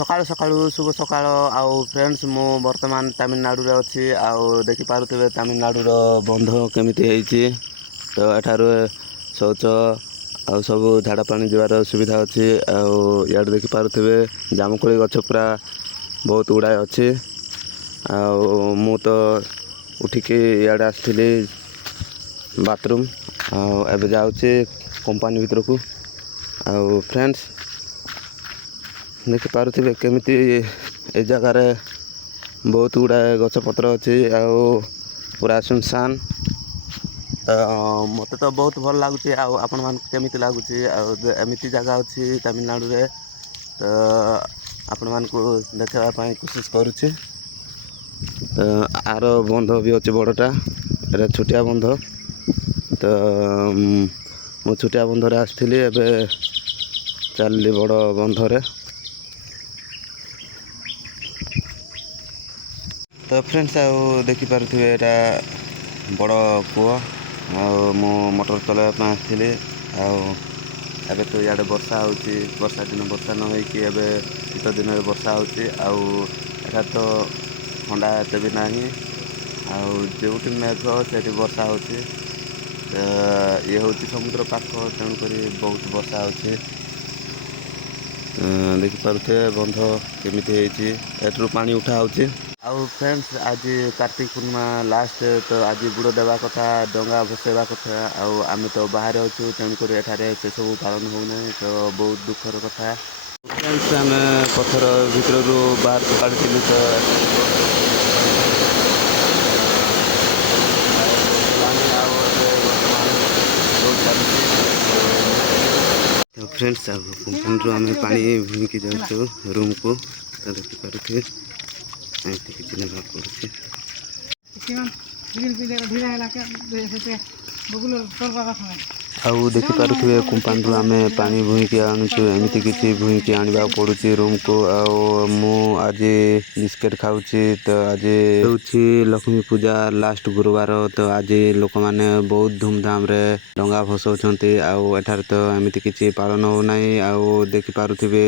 ସକାଳୁ ସକାଳୁ ଶୁଭ ସକାଳ। ଆଉ ଫ୍ରେଣ୍ଡସ୍, ମୁଁ ବର୍ତ୍ତମାନ ତାମିଲନାଡ଼ୁରେ ଅଛି। ଆଉ ଦେଖିପାରୁଥିବେ ତାମିଲନାଡ଼ୁର ବନ୍ଧ କେମିତି ହେଇଛି। ତ ଏଠାରୁ ଶୌଚ ଆଉ ସବୁ ଝାଡ଼ା ପାଣି ଯିବାର ସୁବିଧା ଅଛି। ଆଉ ଇଆଡ଼େ ଦେଖିପାରୁଥିବେ ଜାମୁକୋଳି ଗଛ ପୁରା ବହୁତ ଗୁଡ଼ାଏ ଅଛି। ଆଉ ମୁଁ ତ ଉଠିକି ଇଆଡ଼େ ଆସିଥିଲି ବାଥରୁମ୍। ଆଉ ଏବେ ଯାଉଛି କମ୍ପାନୀ ଭିତରକୁ। ଆଉ ଫ୍ରେଣ୍ଡସ୍, ଦେଖିପାରୁଥିବେ କେମିତି ଏ ଜାଗାରେ ବହୁତ ଗୁଡ଼ାଏ ଗଛପତ୍ର ଅଛି ଆଉ ପୁରା ସୁନସାନ୍। ତ ମୋତେ ତ ବହୁତ ଭଲ ଲାଗୁଛି। ଆଉ ଆପଣମାନଙ୍କୁ କେମିତି ଲାଗୁଛି? ଆଉ ଏମିତି ଜାଗା ଅଛି ତାମିଲନାଡ଼ୁରେ, ତ ଆପଣମାନଙ୍କୁ ଦେଖାଇବା ପାଇଁ କୋସିସ୍ କରୁଛି। ଆର ବନ୍ଧ ବି ଅଛି ବଡ଼ଟା, ଏଟା ଛୋଟିଆ ବନ୍ଧ। ତ ମୁଁ ଛୋଟିଆ ବନ୍ଧରେ ଆସିଥିଲି, ଏବେ ଚାଲିଲି ବଡ଼ ବନ୍ଧରେ। ତ ଫ୍ରେଣ୍ଡସ୍, ଆଉ ଦେଖିପାରୁଥିବେ ଏଇଟା ବଡ଼ କୂଅ। ଆଉ ମୁଁ ମଟର ଚଲାଇବା ପାଇଁ ଆସିଥିଲି। ଆଉ ଏବେ ତ ଇଆଡ଼େ ବର୍ଷା ହେଉଛି। ବର୍ଷା ଦିନ ବର୍ଷା ନ ହେଇକି ଏବେ ଶୀତ ଦିନରେ ବର୍ଷା ହେଉଛି। ଆଉ ଏଠାରେ ତ ଥଣ୍ଡା ଏତେ ବି ନାହିଁ। ଆଉ ଯେଉଁଠି ମେଘ ସେଇଠି ବର୍ଷା ହେଉଛି। ଇଏ ହେଉଛି ସମୁଦ୍ର ପାଖ, ତେଣୁକରି ବହୁତ ବର୍ଷା ହେଉଛି। ଦେଖିପାରୁଥିବେ ବନ୍ଧ କେମିତି ହେଇଛି, ଏଠାରୁ ପାଣି ଉଠା ହେଉଛି। ଆଉ ଫ୍ରେଣ୍ଡସ୍, ଆଜି କାର୍ତ୍ତିକ ପୂର୍ଣ୍ଣିମା ଲାଷ୍ଟ, ତ ଆଜି ବୁଡ଼ ଦେବା କଥା, ଡଙ୍ଗା ଭସେଇବା କଥା। ଆଉ ଆମେ ତ ବାହାରେ ଅଛୁ, ତେଣୁକରି ଏଠାରେ ସେସବୁ ପାଳନ ହେଉନାହିଁ। ତ ବହୁତ ଦୁଃଖର କଥା। ଫ୍ରେଣ୍ଡସ୍, ଆମେ ପଥର ଭିତରରୁ ବାହାରକୁ କାଢ଼ିଥିଲୁ। ତ ଫ୍ରେଣ୍ଡସ୍, ଆଉ କମ୍ପାନୀରୁ ଆମେ ପାଣି ଭୁଇଁକି ଯାଉଛୁ ରୁମ୍କୁ। ତ ଦେଖିପାରୁଥିବେ ଏମିତି କିଛି ନେବାକୁ ପଡ଼ୁଛି। ଆଉ ଦେଖିପାରୁଥିବେ କମ୍ପାନୀରୁ ଆମେ ପାଣି ଭୁଇଁକି ଆଣୁଛୁ। ଏମିତି କିଛି ଭୁଇଁକି ଆଣିବାକୁ ପଡ଼ୁଛି ରୁମ୍କୁ। ଆଉ ମୁଁ ଆଜି ବିସ୍କେଟ୍ ଖାଉଛି। ତ ଆଜି ହେଉଛି ଲକ୍ଷ୍ମୀ ପୂଜା ଲାଷ୍ଟ ଗୁରୁବାର। ତ ଆଜି ଲୋକମାନେ ବହୁତ ଧୁମଧାମରେ ଡଙ୍ଗା ଭସାଉଛନ୍ତି। ଆଉ ଏଠାରେ ତ ଏମିତି କିଛି ପାଳନ ହେଉନାହିଁ। ଆଉ ଦେଖିପାରୁଥିବେ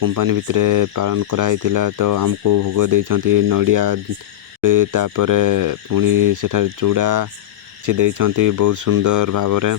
କମ୍ପାନୀ ଭିତରେ ପାଳନ କରାହେଇଥିଲା। ତ ଆମକୁ ଭୋଗ ଦେଇଛନ୍ତି ନଡ଼ିଆ, ତାପରେ ପୁଣି ସେଠାରେ ଚୂଡ଼ା କିଛି ଦେଇଛନ୍ତି ବହୁତ ସୁନ୍ଦର ଭାବରେ।